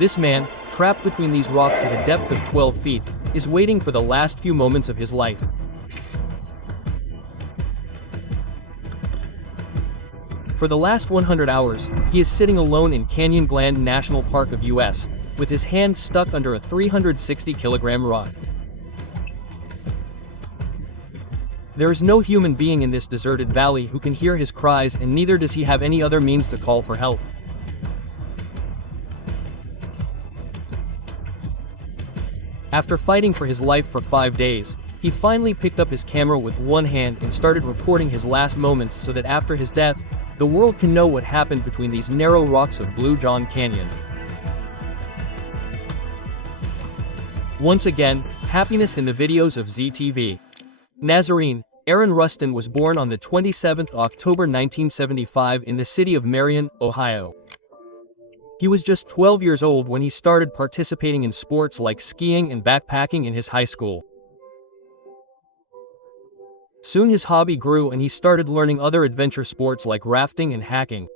This man, trapped between these rocks at a depth of 12 feet, is waiting for the last few moments of his life. For the last 100 hours, he is sitting alone in Canyonland National Park of US, with his hand stuck under a 360-kilogram rock. There is no human being in this deserted valley who can hear his cries, and neither does he have any other means to call for help. After fighting for his life for 5 days, he finally picked up his camera with one hand and started recording his last moments so that after his death, the world can know what happened between these narrow rocks of Blue John Canyon. Once again, happiness in the videos of ZTV. Nazarene, Aaron Rustin was born on the 27th October 1975 in the city of Marion, Ohio. He was just 12 years old when he started participating in sports like skiing and backpacking in his high school. Soon his hobby grew and he started learning other adventure sports like rafting and hiking.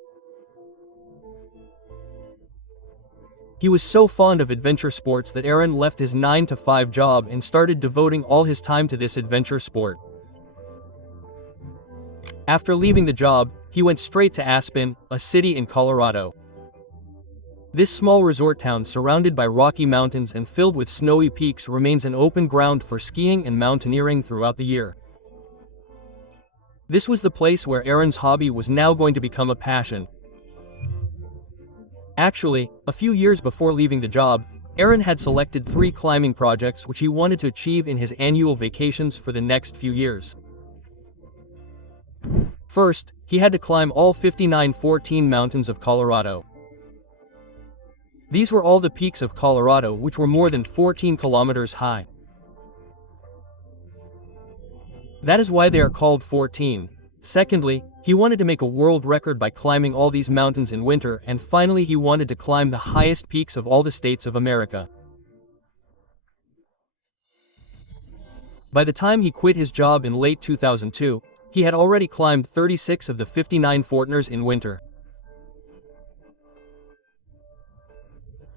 He was so fond of adventure sports that Aaron left his 9-to-5 job and started devoting all his time to this adventure sport. After leaving the job, he went straight to Aspen, a city in Colorado. This small resort town surrounded by rocky mountains and filled with snowy peaks remains an open ground for skiing and mountaineering throughout the year. This was the place where Aaron's hobby was now going to become a passion. Actually, a few years before leaving the job, Aaron had selected 3 climbing projects which he wanted to achieve in his annual vacations for the next few years. First, he had to climb all 5914 mountains of Colorado. These were all the peaks of Colorado, which were more than 14 kilometers high. That is why they are called 14. Secondly, he wanted to make a world record by climbing all these mountains in winter, and finally he wanted to climb the highest peaks of all the states of America. By the time he quit his job in late 2002, he had already climbed 36 of the 59 Fortners in winter.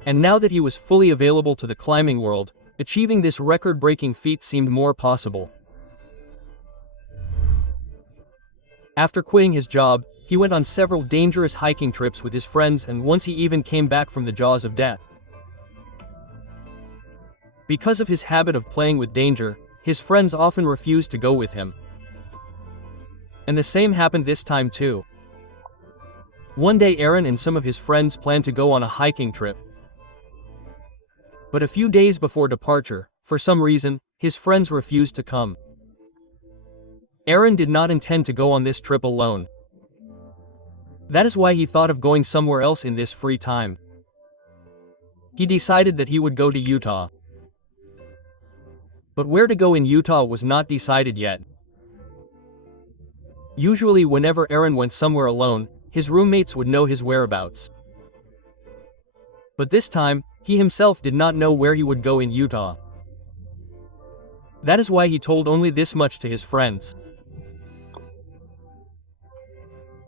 And now that he was fully available to the climbing world, achieving this record-breaking feat seemed more possible. After quitting his job, he went on several dangerous hiking trips with his friends, and once he even came back from the jaws of death. Because of his habit of playing with danger, his friends often refused to go with him. And the same happened this time too. One day Aaron and some of his friends planned to go on a hiking trip. But a few days before departure, for some reason, his friends refused to come. Aaron did not intend to go on this trip alone. That is why he thought of going somewhere else in this free time. He decided that he would go to Utah. But where to go in Utah was not decided yet. Usually whenever Aaron went somewhere alone, his roommates would know his whereabouts. But this time, he himself did not know where he would go in Utah. That is why he told only this much to his friends.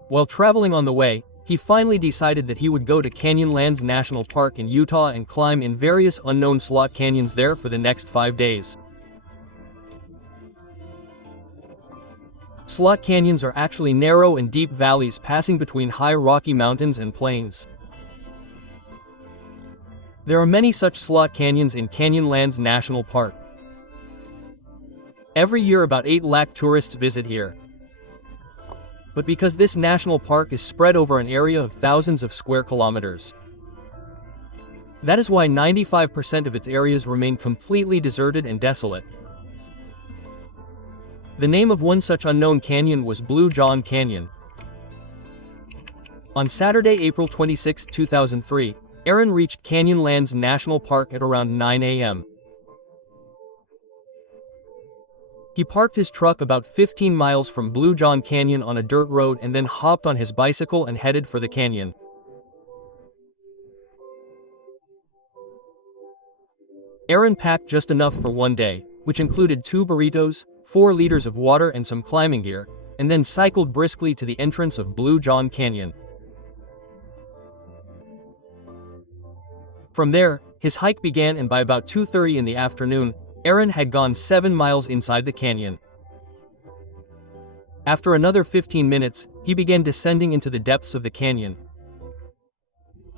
While traveling on the way, he finally decided that he would go to Canyonlands National Park in Utah and climb in various unknown slot canyons there for the next 5 days. Slot canyons are actually narrow and deep valleys passing between high rocky mountains and plains. There are many such slot canyons in Canyonlands National Park. Every year about 8 lakh tourists visit here. But because this national park is spread over an area of thousands of square kilometers, that is why 95% of its areas remain completely deserted and desolate. The name of one such unknown canyon was Blue John Canyon. On Saturday, April 26, 2003, Aaron reached Canyonlands National Park at around 9 a.m. He parked his truck about 15 miles from Blue John Canyon on a dirt road and then hopped on his bicycle and headed for the canyon. Aaron packed just enough for one day, which included 2 burritos, 4 liters of water and some climbing gear, and then cycled briskly to the entrance of Blue John Canyon. From there, his hike began, and by about 2:30 in the afternoon, Aaron had gone 7 miles inside the canyon. After another 15 minutes, he began descending into the depths of the canyon.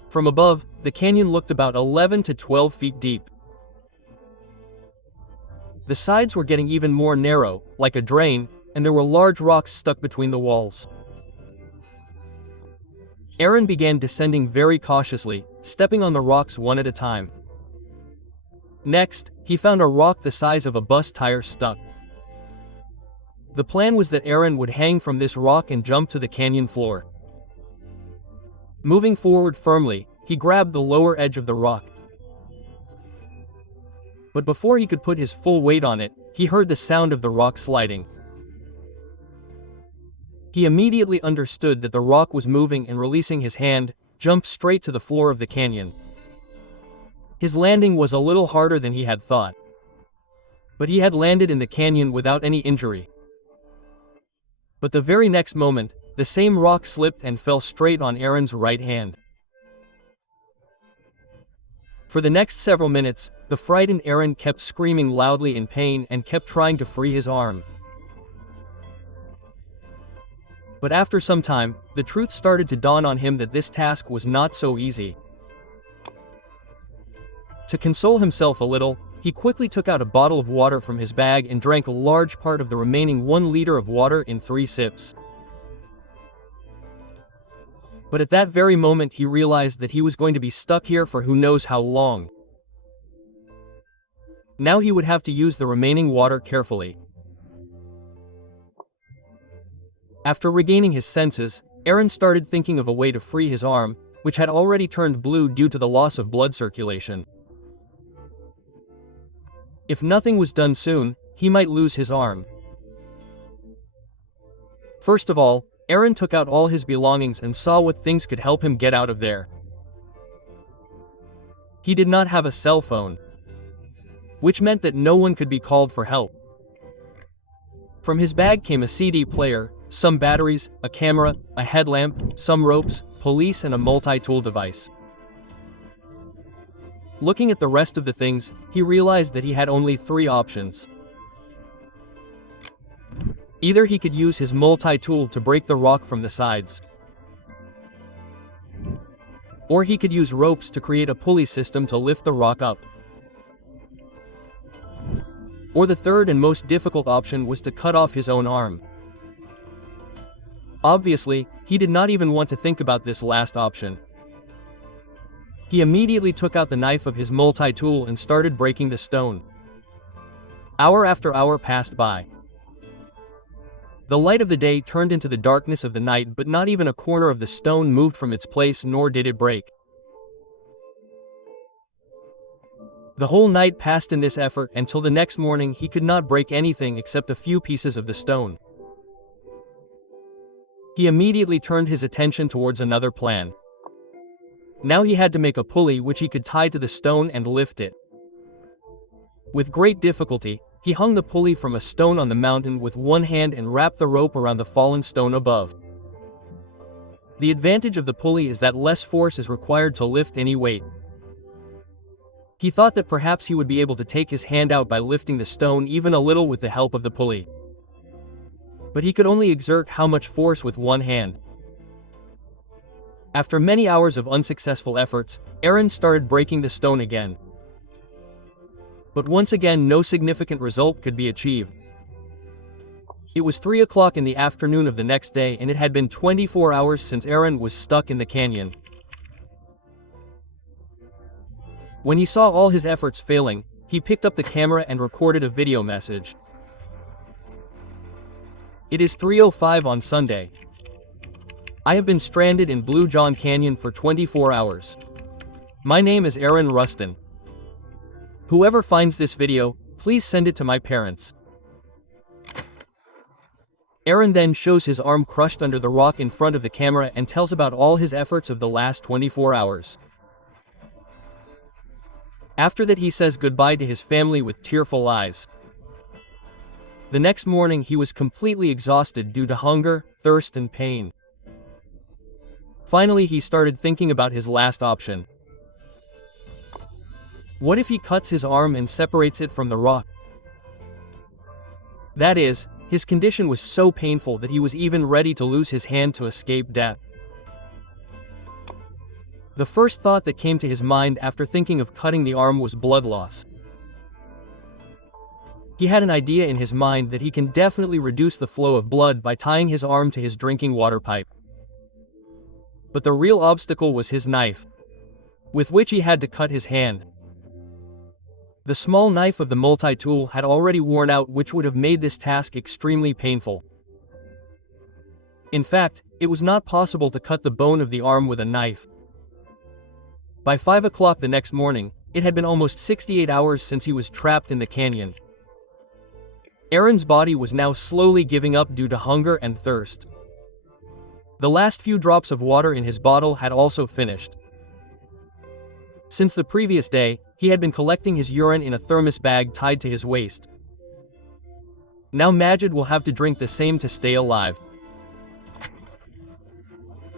From above, the canyon looked about 11 to 12 feet deep. The sides were getting even more narrow, like a drain, and there were large rocks stuck between the walls. Aaron began descending very cautiously, stepping on the rocks one at a time. Next, he found a rock the size of a bus tire stuck. The plan was that Aaron would hang from this rock and jump to the canyon floor. Moving forward firmly, he grabbed the lower edge of the rock. But before he could put his full weight on it, he heard the sound of the rock sliding. He immediately understood that the rock was moving, and releasing his hand, jumped straight to the floor of the canyon. His landing was a little harder than he had thought. But he had landed in the canyon without any injury. But the very next moment, the same rock slipped and fell straight on Aaron's right hand. For the next several minutes, the frightened Aaron kept screaming loudly in pain and kept trying to free his arm. But after some time, the truth started to dawn on him that this task was not so easy. To console himself a little, he quickly took out a bottle of water from his bag and drank a large part of the remaining 1 liter of water in 3 sips. But at that very moment he realized that he was going to be stuck here for who knows how long. Now he would have to use the remaining water carefully. After regaining his senses, Aaron started thinking of a way to free his arm, which had already turned blue due to the loss of blood circulation. If nothing was done soon, he might lose his arm. First of all, Aaron took out all his belongings and saw what things could help him get out of there. He did not have a cell phone, which meant that no one could be called for help. From his bag came a CD player, some batteries, a camera, a headlamp, some ropes, police, and a multi-tool device. Looking at the rest of the things, he realized that he had only 3 options. Either he could use his multi-tool to break the rock from the sides, or he could use ropes to create a pulley system to lift the rock up. Or the third and most difficult option was to cut off his own arm. Obviously, he did not even want to think about this last option. He immediately took out the knife of his multi-tool and started breaking the stone. Hour after hour passed by. The light of the day turned into the darkness of the night, but not even a corner of the stone moved from its place, nor did it break. The whole night passed in this effort until the next morning he could not break anything except a few pieces of the stone. He immediately turned his attention towards another plan. Now he had to make a pulley which he could tie to the stone and lift it. With great difficulty, he hung the pulley from a stone on the mountain with one hand and wrapped the rope around the fallen stone above. The advantage of the pulley is that less force is required to lift any weight. He thought that perhaps he would be able to take his hand out by lifting the stone even a little with the help of the pulley. But he could only exert how much force with one hand. After many hours of unsuccessful efforts, Aaron started breaking the stone again. But once again no significant result could be achieved. It was 3 o'clock in the afternoon of the next day, and it had been 24 hours since Aaron was stuck in the canyon. When he saw all his efforts failing, he picked up the camera and recorded a video message. It is 3:05 on Sunday. I have been stranded in Blue John Canyon for 24 hours. My name is Aaron Rustin. Whoever finds this video, please send it to my parents. Aaron then shows his arm crushed under the rock in front of the camera and tells about all his efforts of the last 24 hours. After that he says goodbye to his family with tearful eyes. The next morning he was completely exhausted due to hunger, thirst, and pain. Finally he started thinking about his last option. What if he cuts his arm and separates it from the rock? That is, his condition was so painful that he was even ready to lose his hand to escape death. The first thought that came to his mind after thinking of cutting the arm was blood loss. He had an idea in his mind that he can definitely reduce the flow of blood by tying his arm to his drinking water pipe. But the real obstacle was his knife, with which he had to cut his hand. The small knife of the multi-tool had already worn out, which would have made this task extremely painful. In fact, it was not possible to cut the bone of the arm with a knife. By 5 o'clock the next morning, it had been almost 68 hours since he was trapped in the canyon. Aaron's body was now slowly giving up due to hunger and thirst. The last few drops of water in his bottle had also finished. Since the previous day, he had been collecting his urine in a thermos bag tied to his waist. Now Majid will have to drink the same to stay alive.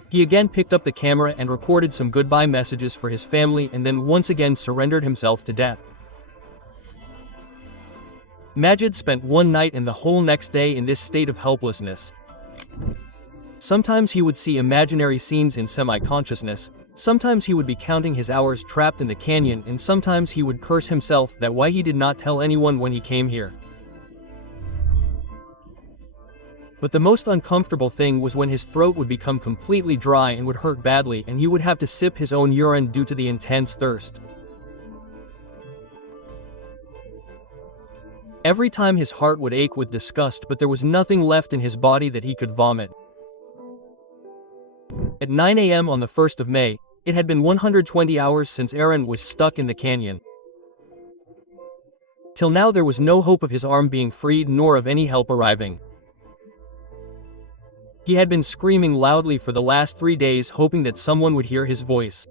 He again picked up the camera and recorded some goodbye messages for his family, and then once again surrendered himself to death. Majid spent one night and the whole next day in this state of helplessness. Sometimes he would see imaginary scenes in semi-consciousness, sometimes he would be counting his hours trapped in the canyon, and sometimes he would curse himself that why he did not tell anyone when he came here. But the most uncomfortable thing was when his throat would become completely dry and would hurt badly, and he would have to sip his own urine due to the intense thirst. Every time his heart would ache with disgust, but there was nothing left in his body that he could vomit. At 9 a.m. on the 1st of May, it had been 120 hours since Aaron was stuck in the canyon. Till now there was no hope of his arm being freed nor of any help arriving. He had been screaming loudly for the last 3 days, hoping that someone would hear his voice.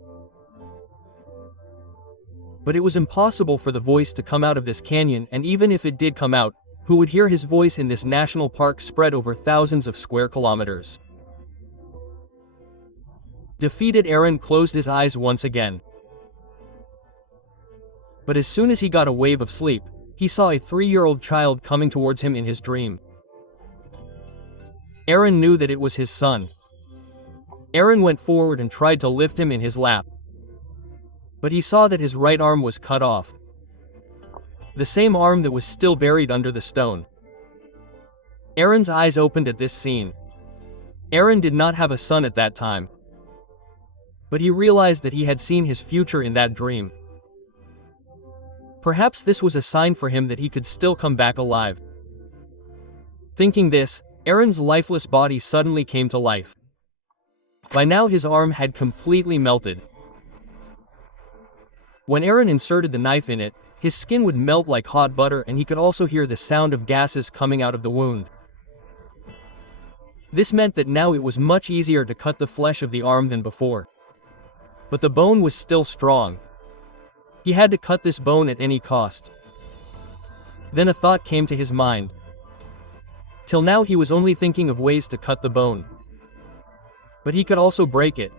But it was impossible for the voice to come out of this canyon, and even if it did come out, who would hear his voice in this national park spread over thousands of square kilometers? Defeated, Aaron closed his eyes once again. But as soon as he got a wave of sleep, he saw a 3-year-old child coming towards him in his dream. Aaron knew that it was his son. Aaron went forward and tried to lift him in his lap. But he saw that his right arm was cut off. The same arm that was still buried under the stone. Aaron's eyes opened at this scene. Aaron did not have a son at that time. But he realized that he had seen his future in that dream. Perhaps this was a sign for him that he could still come back alive. Thinking this, Aaron's lifeless body suddenly came to life. By now his arm had completely melted. When Aaron inserted the knife in it, his skin would melt like hot butter, and he could also hear the sound of gases coming out of the wound. This meant that now it was much easier to cut the flesh of the arm than before. But the bone was still strong. He had to cut this bone at any cost. Then a thought came to his mind. Till now he was only thinking of ways to cut the bone. But he could also break it.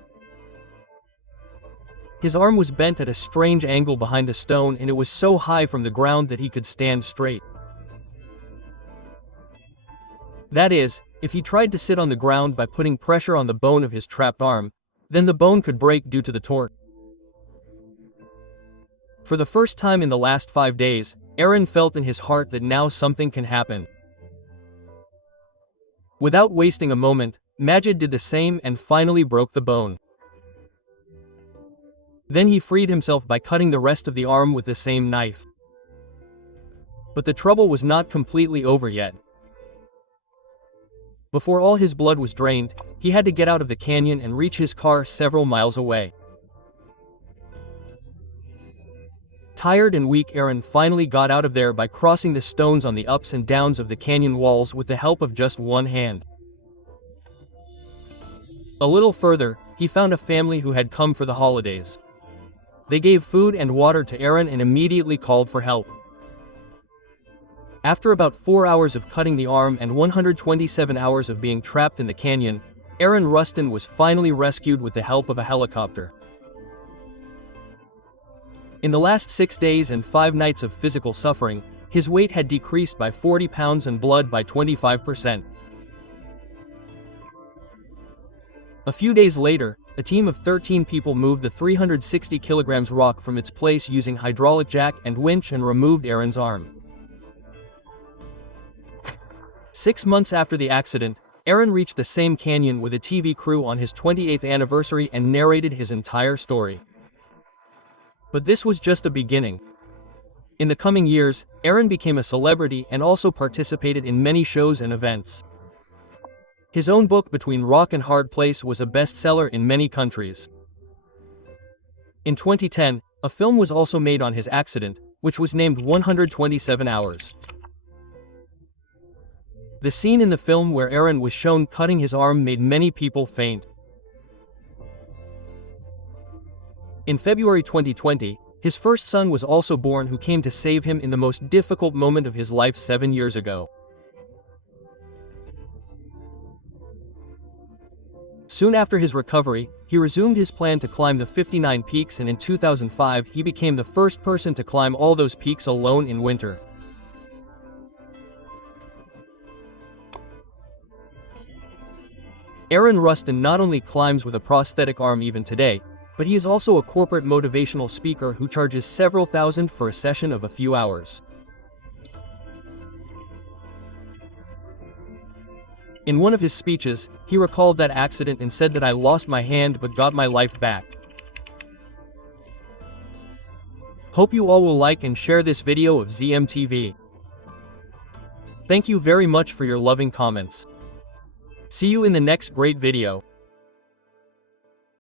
His arm was bent at a strange angle behind the stone, and it was so high from the ground that he could stand straight. That is, if he tried to sit on the ground by putting pressure on the bone of his trapped arm, then the bone could break due to the torque. For the first time in the last 5 days, Aaron felt in his heart that now something can happen. Without wasting a moment, Majid did the same and finally broke the bone. Then he freed himself by cutting the rest of the arm with the same knife. But the trouble was not completely over yet. Before all his blood was drained, he had to get out of the canyon and reach his car several miles away. Tired and weak, Aaron finally got out of there by crossing the stones on the ups and downs of the canyon walls with the help of just one hand. A little further, he found a family who had come for the holidays. They gave food and water to Aaron and immediately called for help. After about 4 hours of cutting the arm and 127 hours of being trapped in the canyon, Aaron Rustin was finally rescued with the help of a helicopter. In the last 6 days and 5 nights of physical suffering, his weight had decreased by 40 pounds and blood by 25%. A few days later, a team of 13 people moved the 360 kilograms rock from its place using hydraulic jack and winch and removed Aaron's arm. 6 months after the accident, Aaron reached the same canyon with a TV crew on his 28th anniversary and narrated his entire story. But this was just the beginning. In the coming years, Aaron became a celebrity and also participated in many shows and events. His own book Between Rock and Hard Place was a bestseller in many countries. In 2010, a film was also made on his accident, which was named 127 Hours. The scene in the film where Aaron was shown cutting his arm made many people faint. In February 2020, his first son was also born, who came to save him in the most difficult moment of his life 7 years ago. Soon after his recovery, he resumed his plan to climb the 59 peaks, and in 2005 he became the first person to climb all those peaks alone in winter. Aaron Rustin not only climbs with a prosthetic arm even today, but he is also a corporate motivational speaker who charges several thousand for a session of a few hours. In one of his speeches, he recalled that accident and said that I lost my hand but got my life back. Hope you all will like and share this video of ZMTV. Thank you very much for your loving comments. See you in the next great video.